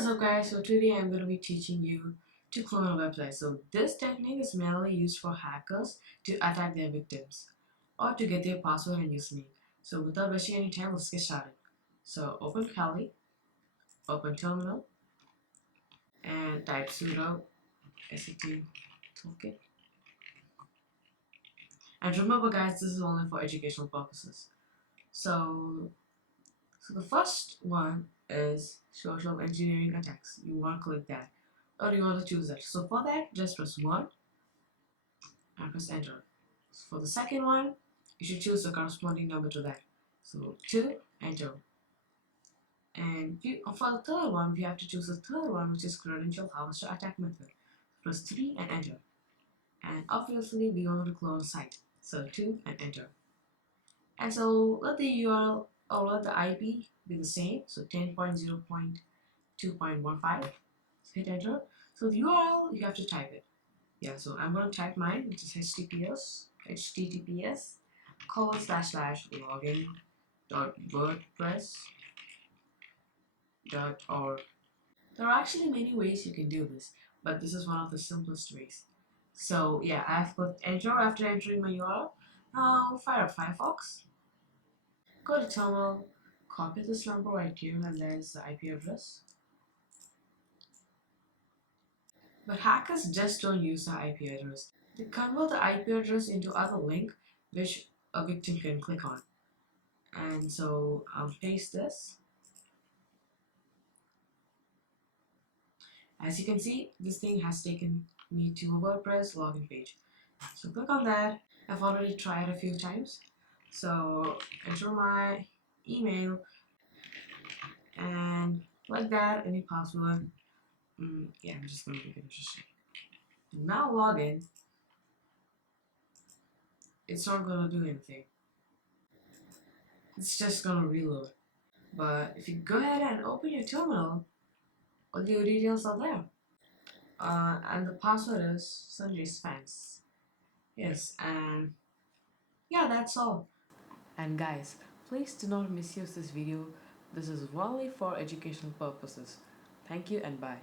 What's up guys, so today I'm going to be teaching you to clone a website. So this technique is mainly used for hackers to attack their victims or to get their password and username. So without wasting any time, let's get started. So open Kali, open terminal and type sudo sct toolkit. And remember guys, this is only for educational purposes. So the first one is social engineering attacks. You want to click that or you want to choose that. So for that, just press 1 and press enter. For the second one, you should choose the corresponding number to that. So 2, enter. And for the third one, we have to choose the third one, which is credential harvester attack method. Press 3 and enter. And obviously, we want to clone the site. So 2 and enter. And so let the URL or let the IP be the same. So 10.0.2.15. So hit enter. So the URL, you have to type it. Yeah, so I'm going to type mine, which is https://login.wordpress.org. There are actually many ways you can do this, but this is one of the simplest ways. So yeah, I've clicked enter after entering my URL. Now fire up Firefox, go to terminal, copy this number right here, and there's the IP address. But hackers just don't use the IP address. They convert the IP address into other link which a victim can click on. And so I'll paste this. As you can see, this thing has taken me to a WordPress login page. So click on that. I've already tried a few times. So enter my email and like that, any password. Yeah, I'm just gonna make it interesting. Now log in. It's not gonna do anything. It's just gonna reload. But if you go ahead and open your terminal, all your details are there. And the password is Sanjay's fans. Yes, and yeah, that's all. And guys, please do not misuse this video. This is only for educational purposes. Thank you and bye.